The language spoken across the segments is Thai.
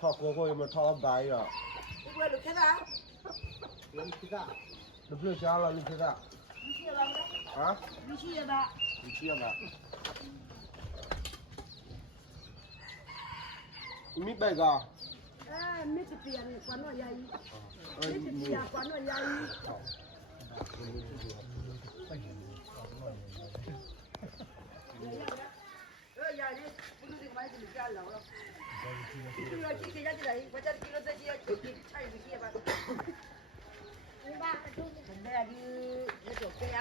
套锅锅有没有套白呀？你过来录开啥？你吃啥？你不用加了，你吃啥？你去吧，啊？你去吧。你吃吧。米白个？哎，没得别的，管我压抑。没得别的，管我压抑。压力不能这个买这么干了了。这个几个压起来，我家几个这些差一些吧。现在你做这样。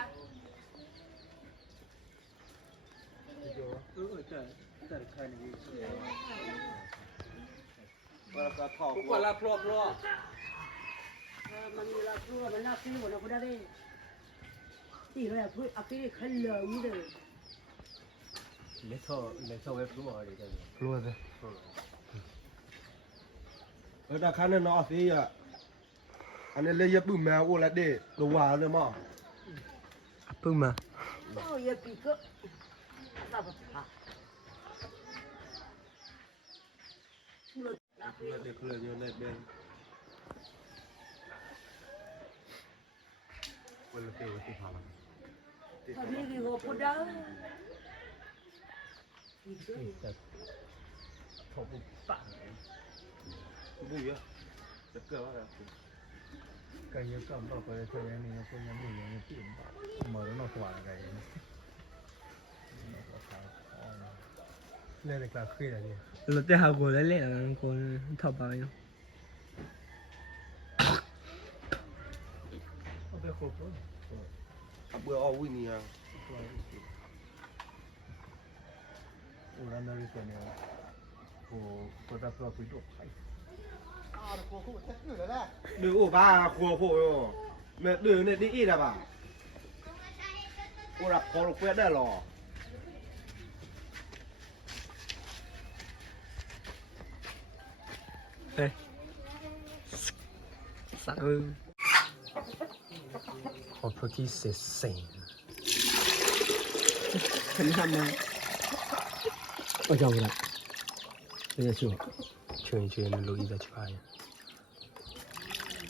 这看你。不过来破破。มันมีละครัวมันน่าซื้อหมดนะพุทธเดชตีเลยอ่ะพูดอ่ะพี่ขันเหลืองเลย let's wait for more again รู้ไหมแต่คันนั้นเนาะสิอ่ะอันนี้เลยยับปื้มแมวโอ้ละเด้ระวาเลยมั้งปื้มมา โอ้ยปีกก็ตาบอดอ่ะ เด็กเลยเยอะเลยเบนวันละเตะวันที่ผ่าน ตอนนี้กี่หัวพุทธเด้อ ผมปั่น บุ้ยอ่ะจะเกิดว่าอะไร ก็ยังก็บอกไปเท่านี้นี่ก็ยังไม่ยังตื่นเหมือนนอกสว่างอะไรเล่นในกลางคืนอะไรเนี่ยเราจะหาคนเล่นอะไรคนทับไปเนาะเอาไปครบแล้ว เบื่อเอาวิ่งนี่อ่ะ โอ้แล้วนาฬิกาเนี่ยโอ้ก็จะพอคุยจบไปดื้อโอ้บ้าครัวโผล่แม่ดื้อเนี่ยดีอีได้ป่ะโอ้รับพอลูกเปี้ยได้หรอเฮ้ยสักขอพวกที่เสียเสียงฉันทำไง我找不来，人家去圈一圈，录一再去拍。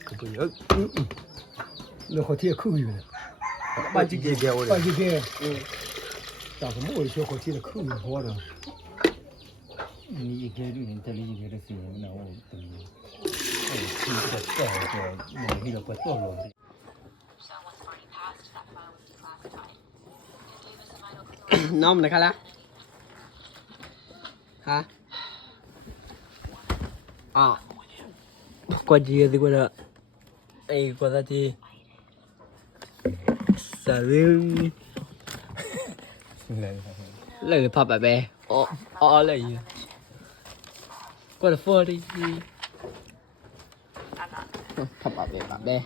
可不有，那好铁口有呢，半斤给我的，半斤给，咋个没有小好铁的口有好的？你一开就这里一开的时候，那我等于，听这个造的，那个不造了的。น้องมันนะครับล่ะฮะอ่ะกว่าจีดีกว่าไอ้กว่าที่สลึงเลยพับแบบอ๋อเลยกว่าฟอร์ดีพับแบบ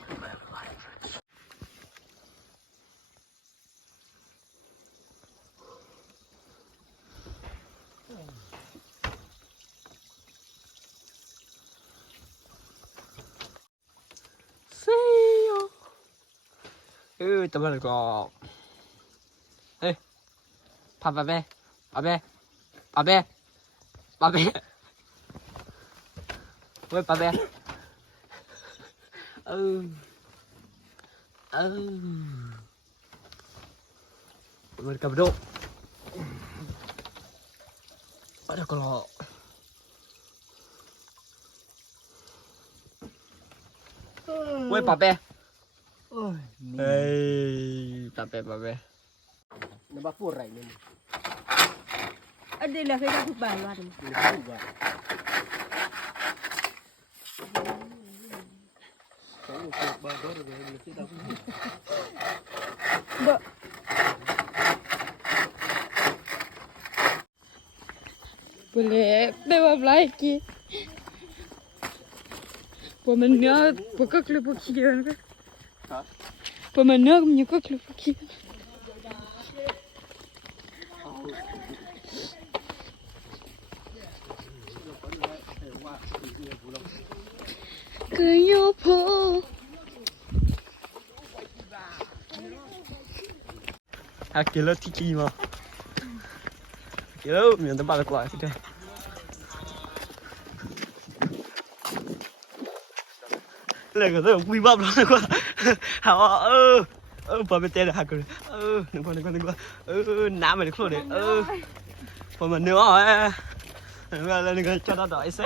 ตะวันก็เฮ้ยพับแบบเว้ยพับมันกับโดada kalau woi pape hei pape nama pura ini ada lah kayak aku baru ada Mbak boleh bawa lagi pemenang buka klub kian kan pemenang punya klub kian kenapa kilo tiki mah kilo minta balik lah sudah lại cái gì quy bắp lắm quá hả bà bên tên là hả cười đừng qua nắm mày được rồi đấy còn mà nữa rồi lên cái cho nó đợi xé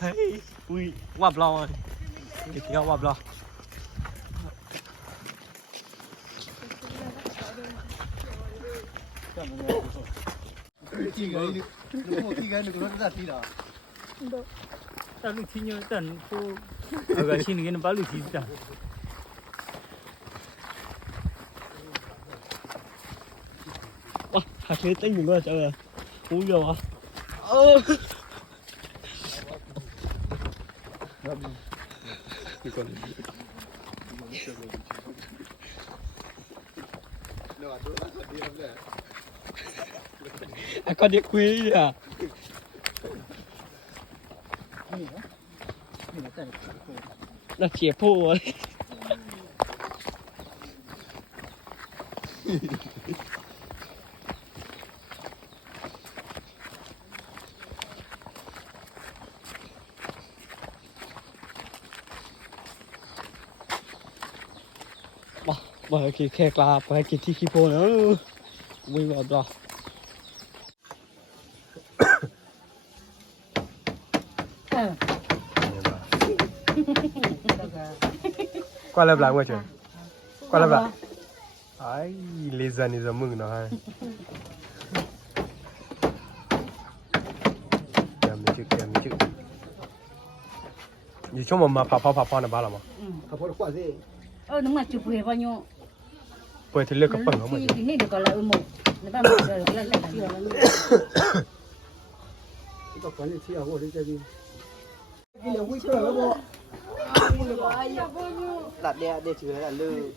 hey quy bắp lo rồi cái kia bắp lo ta lúc nhớ tận cô ở cái xin cái nó bảo lúc ta hạt thế tính mình qua chờ cú vô à con đi quý à là chĩa phụ rồi bởi cái kẹt là bởi cái thi khí phô nữa mình vào đó qua lớp lại ngoài trời qua lớp lại ấy lê dân thì giờ mừng nó hay kèm chữ như chúng mà phá nó bao lắm à phá quả gì đúng mà chụp về bao nhiêu bởi thì lê cấp bằng không mà thì này được gọi là một nó bao nhiêu giờ là lại chưa cái quả này chia của đi chơi đi cái liệu vui chơi đó bộ là để chữ là lư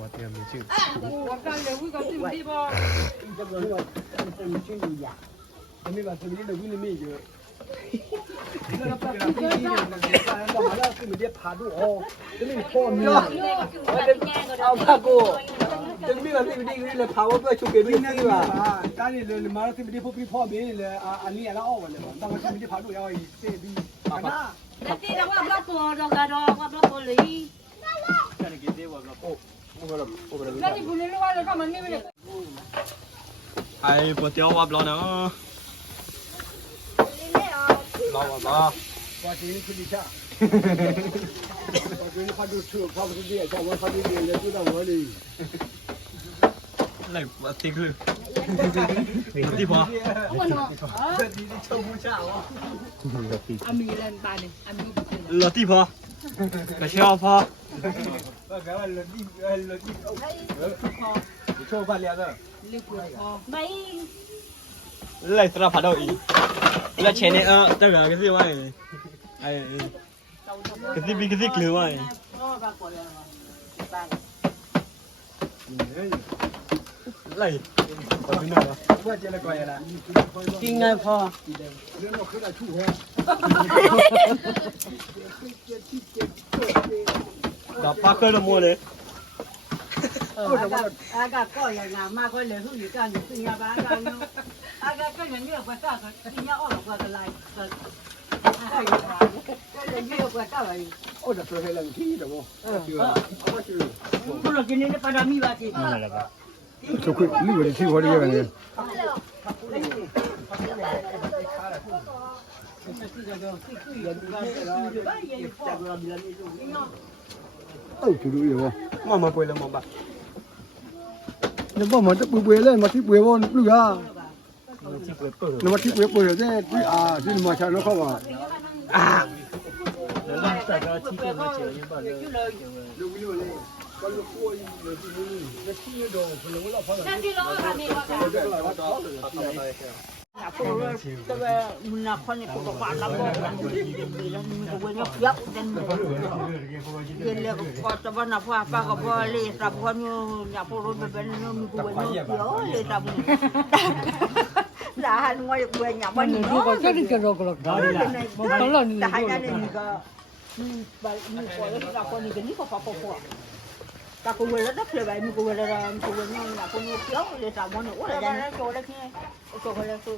mà tiền mình chữไม่ว่าจะมีเรื่องวิ่งไม่เยอะแล้วก็ที่นี่เนี่ยการบอกว่าคือมันเรียกพาดูอ๋อจะไม่มีพ่อมีเอาพากูจะมีแบบที่ไม่ได้เลยพาว่าเพื่อชุกเกวิ่งนี่ว่าการนี่เลยมาที่ไม่ได้พบพี่พ่อเบี้ยเลยอันนี้แล้วอ้อเลยต้องมาที่ไม่ได้พาดูเอาอีกเสียดีมาบ้า แล้วที่เราว่าบล็อกตัวเราก็รอว่าบล็อกตัวเลยแล้วที่คุณรู้ว่าเราทำมันไม่ได้ ai bữa tiêu bắp lo nữa lo ว่าที่นี่คือดิฉันว่าที่นี่พาดูชุกพาดูเบี้ยชาวว่าพาดูเบี้ยเลยทุกอย่างเลย lại bữa tiêu cứ đi bỏ คนเนาะ ดีที่ชมผู้ชายว่ะ อามีเล่นปลาเนี่ยอามี lượt đi bỏ cái treo bỏ ว่าแกว่าเลยดีโชว์บ้านเลี้ยงเนอะ เลี้ยงพอไม่ lại ra phá đầu ý là chén này tất cả cái gì vậy ai cái gì klư vậy lại còn cái nào ว่าจะอะไรก่อนล่ะ จริงไงพอ เรื่องเราคืออะไรชู้ฮะ đập ba cây là mua đấy อากาศก็อย่างงามมากก็เลยหุ่นอยู่กันอยู่ที่ยาบ้านกันเนาะอากาศก็อย่างเงี้ยกว่าก็ที่ยาออกกว่าอะไรก็เลยเงี้ยกว่าก็อะไร โอ้แต่ตัวให้ลังที่เดี๋ยวชื่อเอาว่าชื่อ คุณเรากินนี่ปลาดามีบ้าจี ชุกนี่วันที่วันนี้ยังไงเอ้าถูกอยู่วะ mà quên là một bạn เนี่ยบ่มันจะปุยเลยมาที่ปุยบ่ลูกอ่ะ chỉ quên bự เนี่ยมาที่ปุยปุยแต่ที่ที่มาชาแล้วเข้ามา nó làm sao cho chỉ quên nó chịu như vậy ลูกนี่เลยก็ลูกป่วยเลยที่นี่แล้วที่นี่โดนคนรู้แล้วพอแล้ว นั่นที่เราทำนี่ว่า เดี๋ยวเราว่าต่อเลย แต่มันน่ะคนนี่ก็ว่าลำบากแล้วมันก็เว้ยยับเดินเรียนแล้วก็จะว่าน่ะว่าป้าก็บ่เลยสับคนอย่าพูดมันเป็นมันก็เว้ยเดี๋ยวเลยสับlà hai ngoài quê nhà bên này có cái cái rồi đó là có lần là hai anh này có bài mình coi là con này cái có phò ta cũng quên rất là vậy mình cũng quên là nhau là con kéo để sao mà nữa là cho đấy kia cho cái là tôi